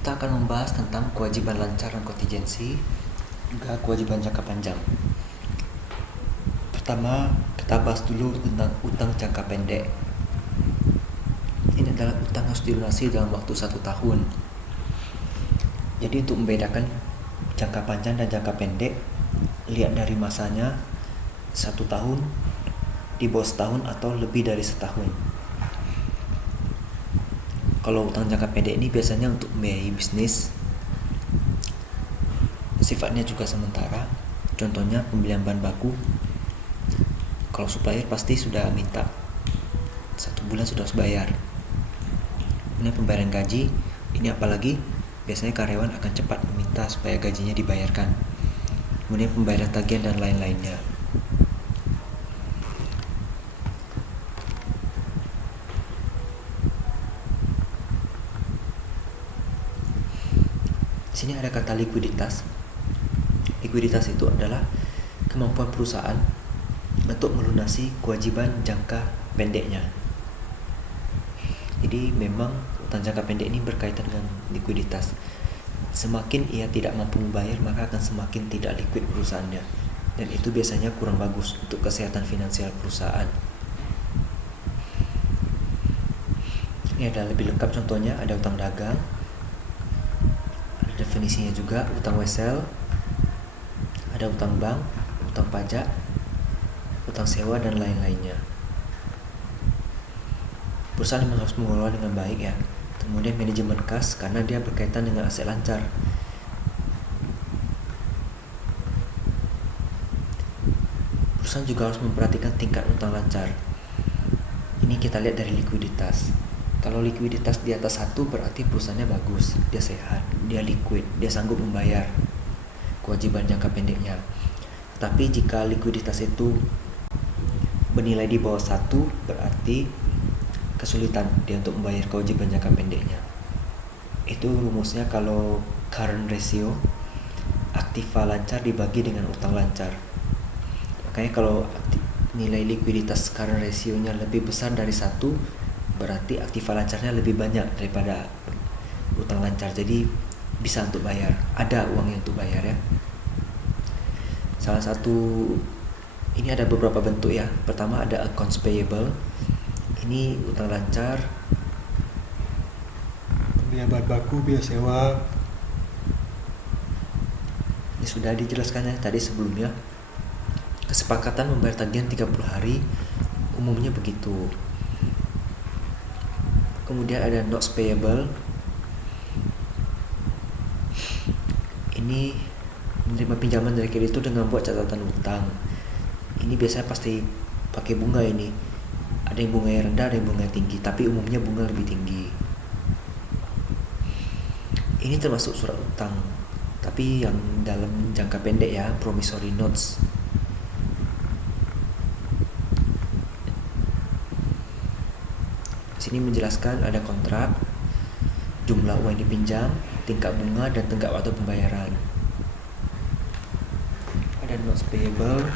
Kita akan membahas tentang kewajiban lancar dan kontingensi, juga kewajiban jangka panjang. Pertama, kita bahas dulu tentang utang jangka pendek. Ini adalah utang harus dilunasi dalam waktu 1 tahun. Jadi untuk membedakan jangka panjang dan jangka pendek, lihat dari masanya 1 tahun, di bawah setahun atau lebih dari setahun. Kalau utang jangka pendek ini biasanya untuk membiayai bisnis, sifatnya juga sementara. Contohnya pembelian bahan baku. Kalau supplier pasti sudah minta 1 bulan sudah harus bayar. Ini pembayaran gaji, ini apalagi biasanya karyawan akan cepat meminta supaya gajinya dibayarkan. Kemudian pembayaran tagihan dan lain-lainnya. Di sini ada kata likuiditas. Likuiditas itu adalah kemampuan perusahaan untuk melunasi kewajiban jangka pendeknya. Jadi memang utang jangka pendek ini berkaitan dengan likuiditas. Semakin ia tidak mampu membayar, maka akan semakin tidak liquid perusahaannya. Dan itu biasanya kurang bagus untuk kesehatan finansial perusahaan. Ini ada lebih lengkap contohnya, ada utang dagang, ada definisinya juga, utang wesel, ada utang bank, utang pajak, utang sewa, dan lain-lainnya. Perusahaan memang harus mengelola dengan baik ya. Kemudian manajemen kas, karena dia berkaitan dengan aset lancar. Perusahaan juga harus memperhatikan tingkat utang lancar. Ini kita lihat dari likuiditas. Kalau likuiditas di atas 1 berarti perusahaannya bagus, dia sehat, dia liquid, dia sanggup membayar kewajiban jangka pendeknya. Tapi jika likuiditas itu bernilai di bawah 1, berarti kesulitan dia untuk membayar kewajiban jangka pendeknya. Itu rumusnya kalau current ratio, aktiva lancar dibagi dengan utang lancar. Makanya kalau nilai likuiditas current ratio-nya lebih besar dari 1, berarti aktiva lancarnya lebih banyak daripada utang lancar. Jadi bisa untuk bayar, ada uangnya untuk bayar ya. Salah satu, ini ada beberapa bentuk ya. Pertama ada accounts payable. Ini utang lancar, pembelian bahan baku, biaya sewa. Ini sudah dijelaskan ya tadi sebelumnya. Kesepakatan membayar tagihan 30 hari, umumnya begitu. Kemudian ada notes payable. Ini menerima pinjaman dari kreditur dengan buat catatan utang. Ini biasanya pasti pakai bunga ini. Ada yang bunganya rendah, ada yang bunganya tinggi, tapi umumnya bunga lebih tinggi. Ini termasuk surat utang, tapi yang dalam jangka pendek ya, promissory notes. Sini menjelaskan ada kontrak, jumlah uang yang dipinjam, tingkat bunga, dan tenggat waktu pembayaran. Ada notes payable.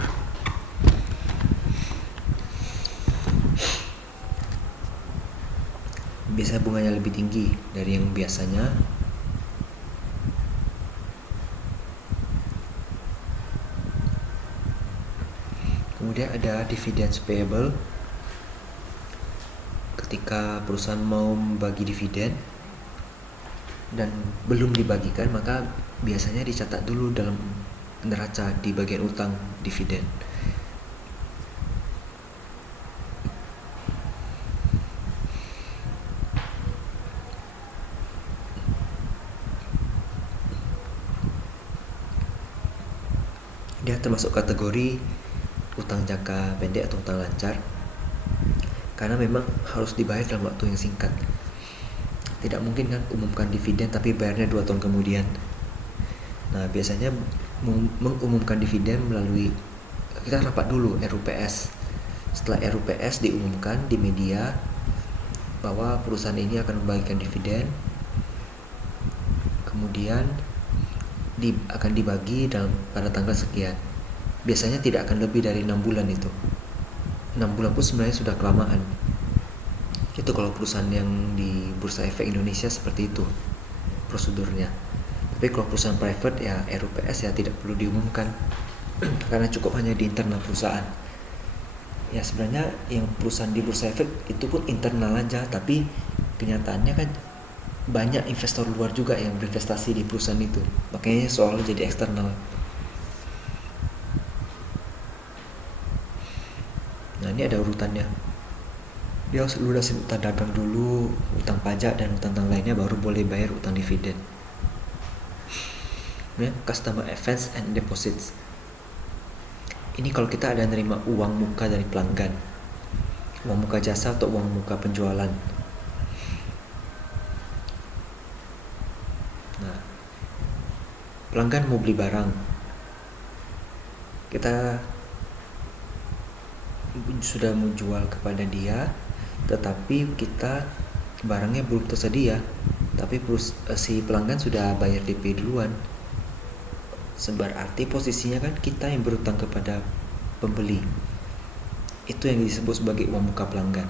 Biasanya bunganya lebih tinggi dari yang biasanya. Kemudian ada dividends payable. Ketika perusahaan mau membagi dividen dan belum dibagikan, maka biasanya dicatat dulu dalam neraca di bagian utang dividen. Dia termasuk kategori utang jangka pendek atau utang lancar, karena memang harus dibayar dalam waktu yang singkat. Tidak mungkin kan umumkan dividen tapi bayarnya 2 tahun kemudian. Nah biasanya mengumumkan dividen melalui, kita rapat dulu RUPS. Setelah RUPS diumumkan di media bahwa perusahaan ini akan membagikan dividen, kemudian akan dibagi pada tanggal sekian. Biasanya tidak akan lebih dari 6 bulan itu. 6 bulan pun sebenarnya sudah kelamaan. Itu kalau perusahaan yang di Bursa Efek Indonesia seperti itu. prosedurnya. Tapi kalau perusahaan private ya RUPS ya tidak perlu diumumkan karena cukup hanya di internal perusahaan. Ya sebenarnya yang perusahaan di Bursa Efek itu pun internal aja, tapi kenyataannya kan banyak investor luar juga yang berinvestasi di perusahaan itu, makanya soalnya jadi eksternal. Nah ini ada urutannya, dia harus lunasin utang dagang dulu, utang pajak dan utang lainnya, baru boleh bayar utang dividen. Kemudian customer advance and deposits, ini kalau kita ada nerima uang muka dari pelanggan, uang muka jasa atau uang muka penjualan. Nah, pelanggan mau beli barang, kita sudah menjual kepada dia, tetapi kita barangnya belum tersedia, tapi si pelanggan sudah bayar DP duluan. Berarti posisinya kan kita yang berutang kepada pembeli. Itu yang disebut sebagai uang muka pelanggan.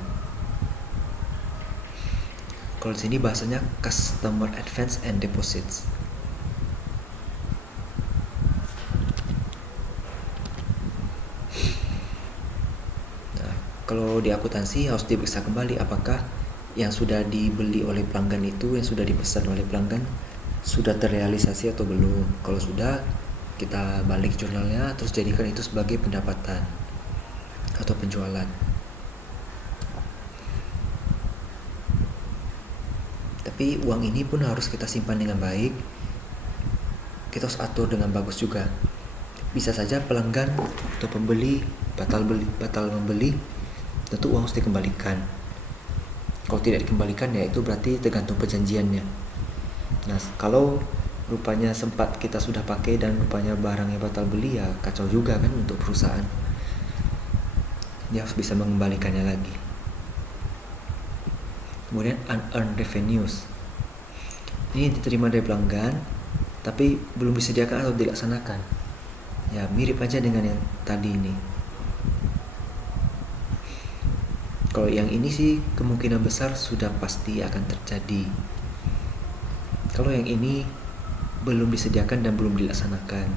Kalau di sini bahasanya customer advance and deposits. Nah, kalau di akuntansi harus diperiksa kembali apakah yang sudah dibeli oleh pelanggan itu, yang sudah dipesan oleh pelanggan, sudah terrealisasi atau belum. Kalau sudah, kita balik jurnalnya terus jadikan itu sebagai pendapatan atau penjualan. Tapi uang ini pun harus kita simpan dengan baik, kita harus atur dengan bagus juga. Bisa saja pelanggan atau pembeli batal membeli, tentu uang harus dikembalikan. Kalau tidak dikembalikan ya itu berarti tergantung perjanjiannya. Nah kalau rupanya sempat kita sudah pakai dan rupanya barangnya batal beli, ya kacau juga kan untuk perusahaan. Dia harus bisa mengembalikannya lagi. Kemudian unearned revenues, ini diterima dari pelanggan tapi belum disediakan atau dilaksanakan. Ya mirip aja dengan yang tadi ini. Kalau yang ini sih kemungkinan besar sudah pasti akan terjadi. Kalau yang ini belum disediakan dan belum dilaksanakan.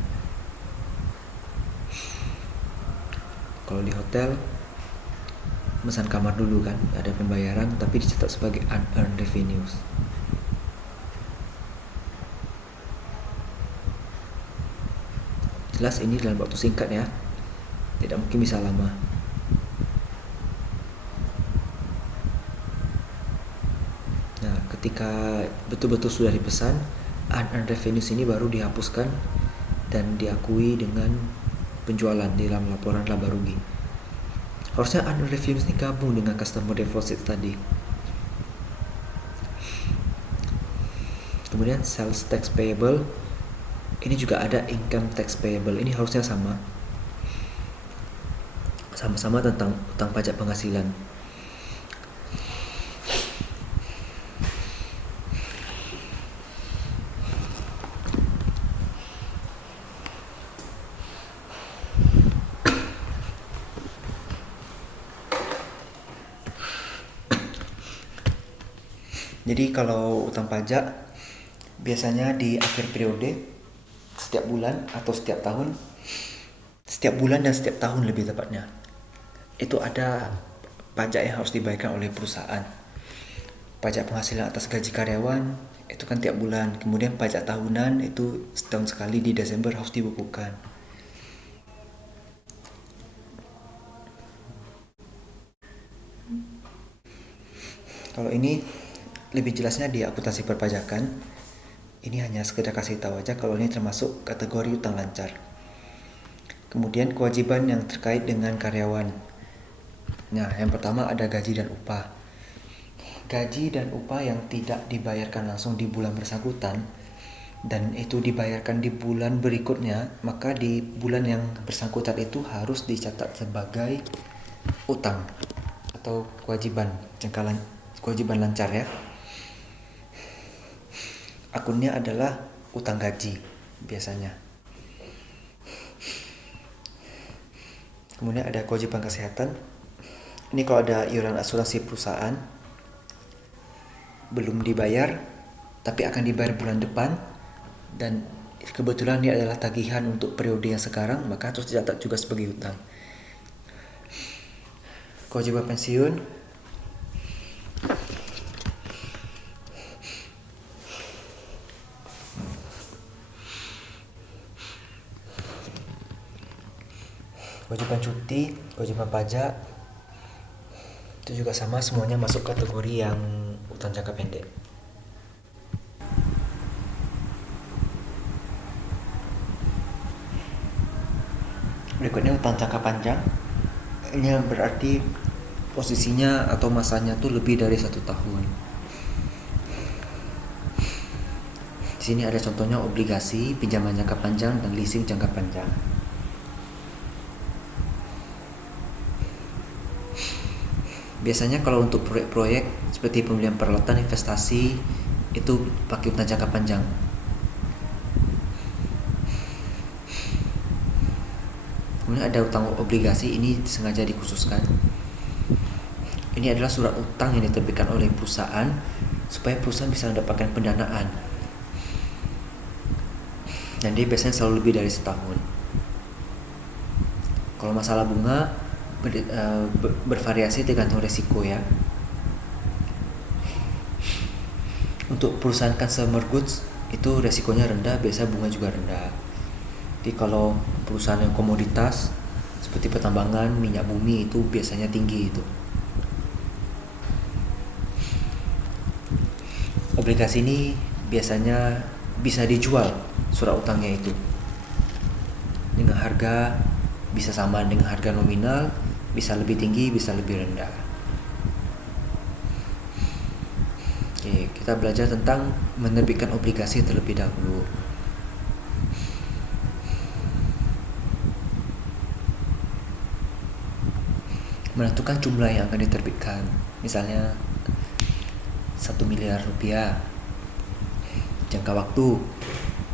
Kalau di hotel pesan kamar dulu kan, ada pembayaran tapi dicatat sebagai unearned revenues. Jelas ini dalam waktu singkat ya, tidak mungkin bisa lama. Nah ketika betul-betul sudah dipesan, unearned revenues ini baru dihapuskan dan diakui dengan penjualan di dalam laporan laba rugi. Harusnya unearned revenues ini gabung dengan customer deposits tadi. Kemudian sales tax payable, ini juga ada income tax payable, ini harusnya sama-sama tentang utang pajak penghasilan. Jadi kalau utang pajak biasanya di akhir periode, setiap bulan atau setiap tahun, setiap bulan dan setiap tahun lebih tepatnya, itu ada pajak yang harus dibayarkan oleh perusahaan. Pajak penghasilan atas gaji karyawan itu kan tiap bulan. Kemudian pajak tahunan itu setahun sekali di Desember harus dibukukan. Kalau ini lebih jelasnya di akuntansi perpajakan. Ini hanya sekedar kasih tahu aja kalau ini termasuk kategori utang lancar. Kemudian kewajiban yang terkait dengan karyawan. Nah, yang pertama ada gaji dan upah. Gaji dan upah yang tidak dibayarkan langsung di bulan bersangkutan dan itu dibayarkan di bulan berikutnya, maka di bulan yang bersangkutan itu harus dicatat sebagai utang atau kewajiban lancar ya. Akunnya adalah utang gaji biasanya. Kemudian ada kewajiban kesehatan. Ini kalau ada iuran asuransi perusahaan belum dibayar tapi akan dibayar bulan depan, dan kebetulan ini adalah tagihan untuk periode yang sekarang, maka harus dicatat juga sebagai hutang. Kewajiban pensiun. Kewajiban cuti, kewajiban pajak, itu juga sama, semuanya masuk kategori yang utang jangka pendek. Berikutnya utang jangka panjang. Ini berarti posisinya atau masanya tuh lebih dari 1 tahun. Di sini ada contohnya obligasi, pinjaman jangka panjang, dan leasing jangka panjang. Biasanya kalau untuk proyek-proyek seperti pembelian peralatan investasi itu pakai utang jangka panjang. Kemudian ada utang obligasi, ini sengaja dikhususkan. Ini adalah surat utang yang diterbitkan oleh perusahaan supaya perusahaan bisa mendapatkan pendanaan. Dan dia biasanya selalu lebih dari setahun. Kalau masalah bunga bervariasi tergantung resiko ya. Untuk perusahaan consumer goods itu resikonya rendah, biasa bunga juga rendah. Jadi kalau perusahaan yang komoditas seperti pertambangan, minyak bumi itu biasanya tinggi itu. Obligasi ini biasanya bisa dijual surat utangnya itu dengan harga bisa sama dengan harga nominal, bisa lebih tinggi, bisa lebih rendah. Oke, kita belajar tentang menerbitkan obligasi terlebih dahulu. Menentukan jumlah yang akan diterbitkan. Misalnya 1 miliar rupiah, jangka waktu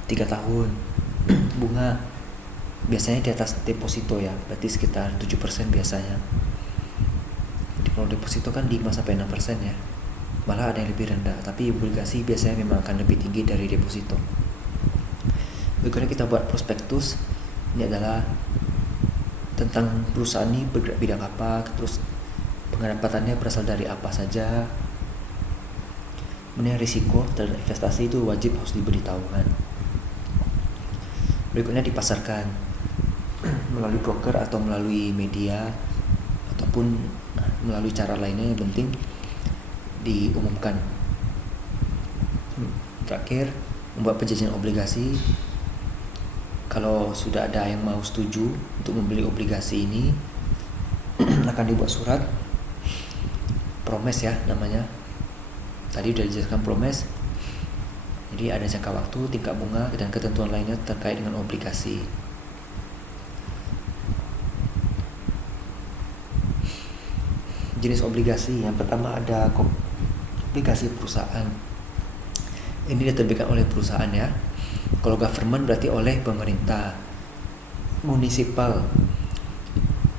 3 tahun, bunga biasanya di atas deposito ya, berarti sekitar 7% biasanya. Jadi kalau deposito kan 5-6% ya, malah ada yang lebih rendah, tapi obligasi biasanya memang akan lebih tinggi dari deposito. Berikutnya kita buat prospektus. Ini adalah tentang perusahaan ini bergerak bidang apa, terus pendapatannya berasal dari apa saja. Kemudian risiko terhadap investasi itu wajib harus diberitahukan. Berikutnya dipasarkan melalui broker atau melalui media ataupun melalui cara lainnya, yang penting diumumkan. Terakhir, membuat perjanjian obligasi. Kalau sudah ada yang mau setuju untuk membeli obligasi ini, akan dibuat surat promise ya namanya. Tadi sudah dijelaskan promise. Jadi ada jangka waktu, tingkat bunga, dan ketentuan lainnya terkait dengan obligasi. Jenis obligasi, yang pertama ada obligasi perusahaan. Ini diterbitkan oleh perusahaan ya. Kalau government berarti oleh pemerintah. Municipal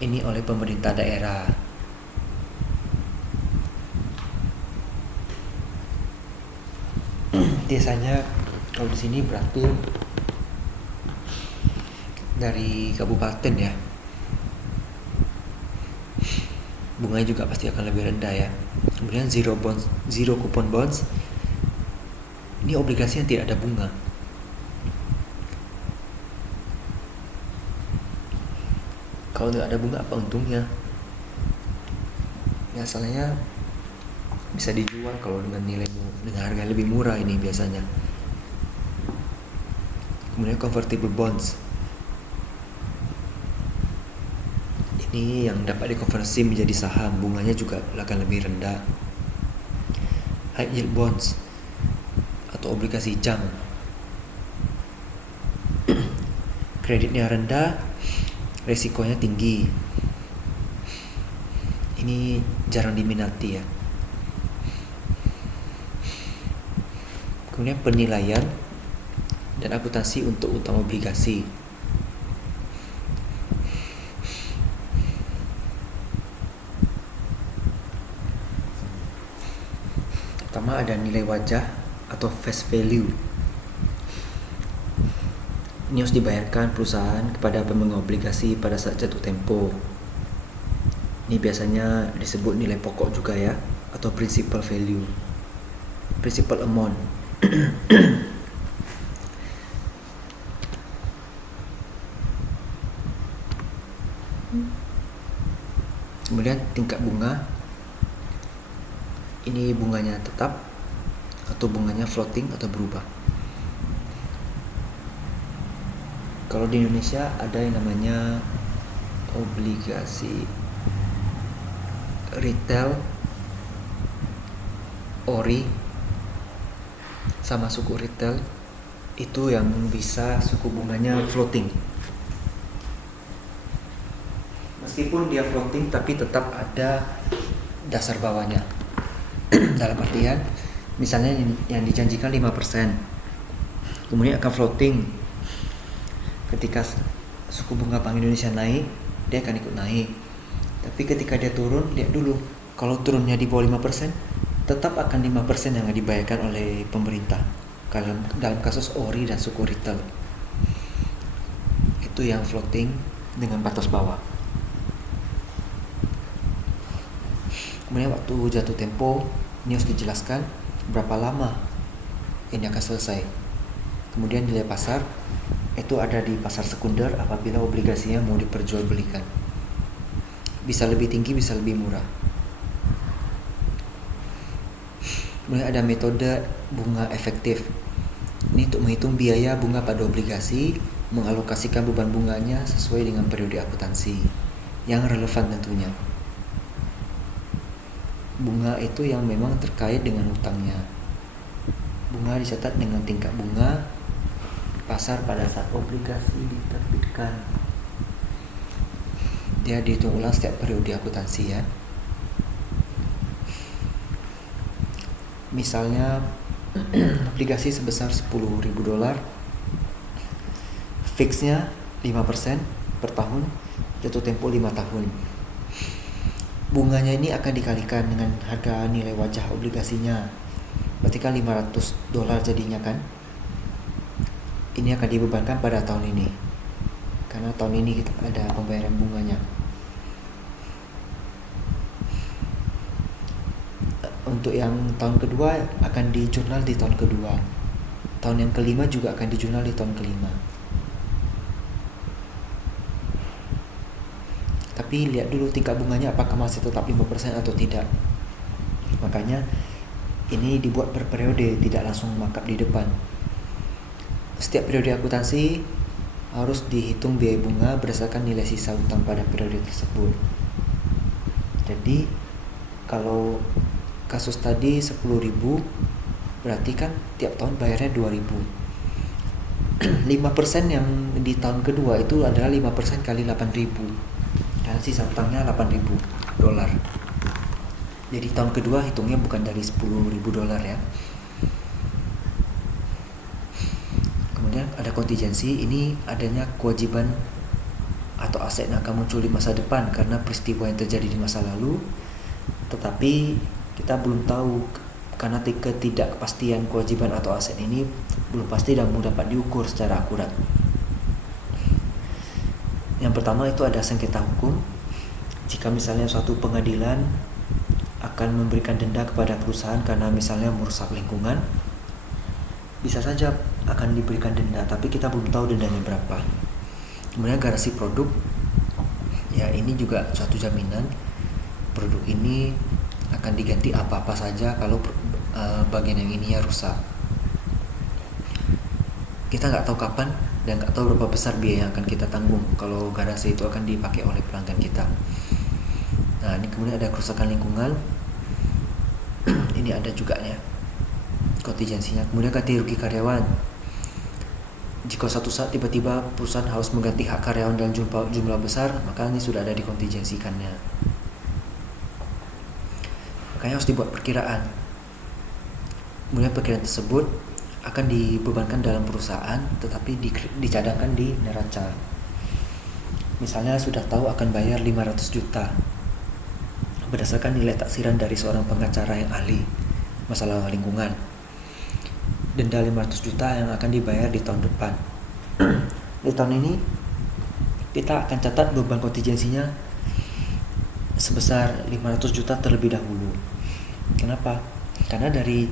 ini oleh pemerintah daerah. Biasanya kalau di sini berarti dari kabupaten ya. Bunganya juga pasti akan lebih rendah ya. Kemudian zero coupon bonds. Ini obligasi yang tidak ada bunga. Kalau tidak ada bunga, apa untungnya? Ya asalnya bisa dijual kalau dengan harga lebih murah ini biasanya. Kemudian convertible bonds. Ini yang dapat dikonversi menjadi saham, bunganya juga akan lebih rendah. High yield bonds atau obligasi junk. Kreditnya rendah, resikonya tinggi. Ini jarang diminati ya. Kemudian penilaian dan akuntansi untuk utang obligasi. Pertama ada nilai wajah atau face value. Ini harus dibayarkan perusahaan kepada pemegang obligasi pada saat jatuh tempo. Ini biasanya disebut nilai pokok juga ya, atau principal value, principal amount. Kemudian tingkat bunga, ini bunganya tetap atau bunganya floating atau berubah. Kalau di Indonesia ada yang namanya obligasi retail, ori, sama suku retail itu yang bisa suku bunganya floating. Meskipun dia floating tapi tetap ada dasar bawahnya. Dalam artian misalnya yang dijanjikan 5%, kemudian akan floating. Ketika suku bunga Bank Indonesia naik, dia akan ikut naik. Tapi ketika dia turun, lihat dulu. Kalau turunnya di bawah 5%, tetap akan 5% yang dibayarkan oleh pemerintah. Dalam kasus ori dan suku retail. Itu yang floating dengan batas bawah. Kemudian waktu jatuh tempo, ini harus dijelaskan berapa lama ini akan selesai. Kemudian nilai pasar itu ada di pasar sekunder apabila obligasinya mau diperjualbelikan. Bisa lebih tinggi, bisa lebih murah. Kemudian ada metode bunga efektif. Ini untuk menghitung biaya bunga pada obligasi, mengalokasikan beban bunganya sesuai dengan periode akuntansi yang relevan tentunya. Bunga itu yang memang terkait dengan utangnya. Bunga dicatat dengan tingkat bunga pasar pada saat obligasi diterbitkan. Dia dihitung ulang setiap periode akuntansi ya. Misalnya obligasi sebesar $10.000, fixnya 5% per tahun, jatuh tempo 5 tahun. Bunganya ini akan dikalikan dengan harga nilai wajah obligasinya. Berarti kan $500 jadinya kan. Ini akan dibebankan pada tahun ini. Karena tahun ini kita ada pembayaran bunganya. Untuk yang tahun kedua akan dijurnal di tahun kedua. Tahun yang kelima juga akan dijurnal di tahun kelima. Tapi lihat dulu tingkat bunganya apakah masih tetap 5% atau tidak. Makanya ini dibuat per periode, tidak langsung markup di depan. Setiap periode akuntansi harus dihitung biaya bunga berdasarkan nilai sisa utang pada periode tersebut. Jadi kalau kasus tadi 10.000, berarti kan tiap tahun bayarnya 2.000. 5% yang di tahun kedua itu adalah 5% kali 8.000. Dan sisa utangnya $8.000. Jadi tahun kedua hitungnya bukan dari $10.000 ya. Kemudian ada kontingensi, ini adanya kewajiban atau aset yang akan muncul di masa depan karena peristiwa yang terjadi di masa lalu, tetapi kita belum tahu karena ketidakpastian kewajiban atau aset ini belum pasti dan mudah dapat diukur secara akurat. Yang pertama itu ada sengketa hukum. Jika misalnya suatu pengadilan akan memberikan denda kepada perusahaan karena misalnya merusak lingkungan, bisa saja akan diberikan denda, tapi kita belum tahu dendanya berapa. Kemudian garansi produk, ya ini juga suatu jaminan produk ini akan diganti apa-apa saja kalau bagian yang ininya rusak. Kita nggak tahu kapan dan nggak tahu berapa besar biaya yang akan kita tanggung kalau garansi itu akan dipakai oleh pelanggan kita. Nah, ini kemudian ada kerusakan lingkungan. Ini ada juga ya kontingensinya. Kemudian ganti rugi karyawan. Jika suatu saat tiba-tiba perusahaan harus mengganti hak karyawan dalam jumlah besar, maka ini sudah ada dikontingensikannya. Makanya harus dibuat perkiraan. Kemudian perkiraan tersebut akan dibebankan dalam perusahaan tetapi dicadangkan di neraca. Misalnya sudah tahu akan bayar 500 juta berdasarkan nilai taksiran dari seorang pengacara yang ahli masalah lingkungan. denda 500 juta yang akan dibayar di tahun depan. Di tahun ini kita akan catat beban kontingensinya sebesar 500 juta terlebih dahulu. Kenapa? Karena dari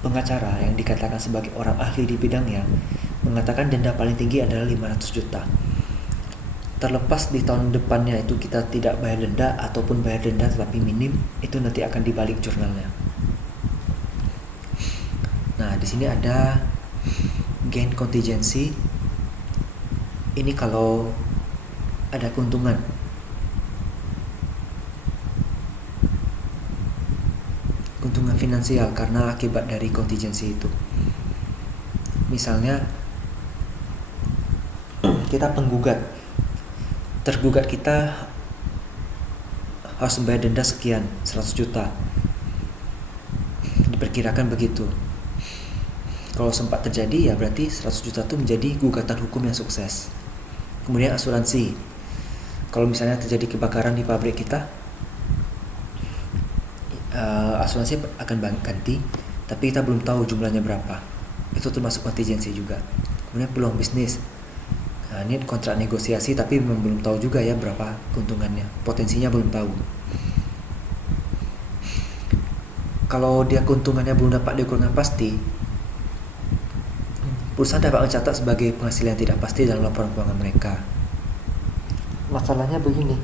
pengacara yang dikatakan sebagai orang ahli di bidangnya mengatakan denda paling tinggi adalah 500 juta. Terlepas di tahun depannya itu kita tidak bayar denda ataupun bayar denda tetapi minim, itu nanti akan dibalik jurnalnya. Nah, di sini ada gain contingency. Ini kalau ada keuntungan. Keuntungan finansial karena akibat dari contingency itu. Misalnya kita tergugat kita harus membayar denda sekian, 100 juta. Diperkirakan begitu. Kalau sempat terjadi ya berarti 100 juta itu menjadi gugatan hukum yang sukses. Kemudian asuransi. Kalau misalnya terjadi kebakaran di pabrik kita, asuransi akan ganti, tapi kita belum tahu jumlahnya berapa. Itu termasuk contingency juga. Kemudian peluang bisnis. Nah, ini kontrak negosiasi tapi memang belum tahu juga ya berapa keuntungannya. Potensinya belum tahu. Kalau dia keuntungannya belum dapat diukurkan pasti, perusahaan dapat mencatat sebagai penghasilan tidak pasti dalam laporan keuangan mereka. Masalahnya begini,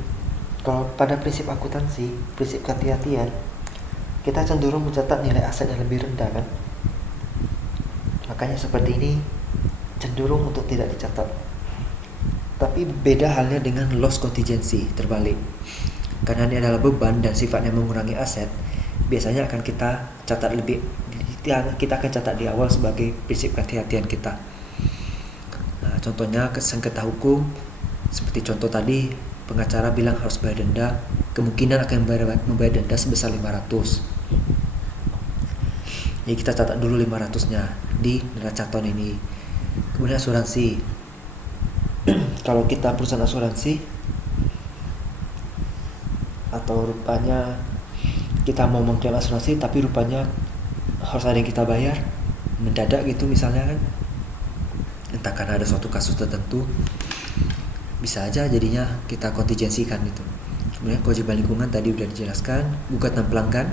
kalau pada prinsip akuntansi, prinsip kehati-hatian, kita cenderung mencatat nilai aset yang lebih rendah kan. Makanya seperti ini cenderung untuk tidak dicatat. Tapi beda halnya dengan loss contingency, terbalik. Karena ini adalah beban dan sifatnya mengurangi aset, biasanya akan kita catat kita akan catat di awal sebagai prinsip kehati-hatian kita. Nah, contohnya sengketa hukum, seperti contoh tadi, pengacara bilang harus bayar denda, kemungkinan akan membayar denda sebesar 500. Jadi kita catat dulu 500-nya di neraca tahun ini. Kemudian asuransi. Kalau kita perusahaan asuransi atau rupanya kita mau mengklaim asuransi tapi rupanya harus ada yang kita bayar mendadak gitu misalnya kan, entah karena ada suatu kasus tertentu, bisa aja jadinya kita kontingensikan itu. Kemudian kewajiban lingkungan tadi udah dijelaskan. Gugatan pelanggan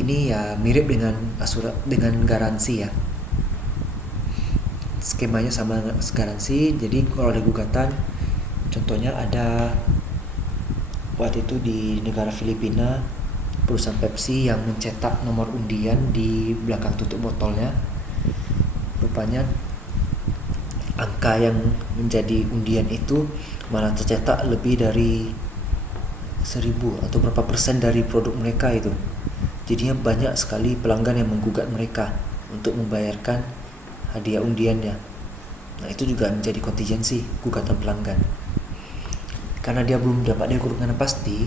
ini ya mirip dengan garansi ya, skemanya sama garansi. Jadi kalau ada gugatan, contohnya ada waktu itu di negara Filipina, perusahaan Pepsi yang mencetak nomor undian di belakang tutup botolnya, rupanya angka yang menjadi undian itu malah tercetak lebih dari 1000 atau berapa persen dari produk mereka itu. Jadinya banyak sekali pelanggan yang menggugat mereka untuk membayarkan hadiah undiannya. Nah, itu juga menjadi kontingensi gugatan pelanggan. Karena dia belum dapat diukurkan pasti,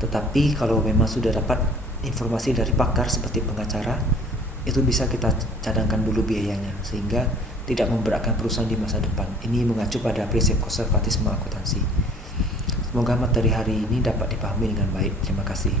tetapi kalau memang sudah dapat informasi dari pakar seperti pengacara, itu bisa kita cadangkan dulu biayanya sehingga tidak memberatkan perusahaan di masa depan. Ini mengacu pada prinsip konservatisme akuntansi. Semoga materi hari ini dapat dipahami dengan baik. Terima kasih.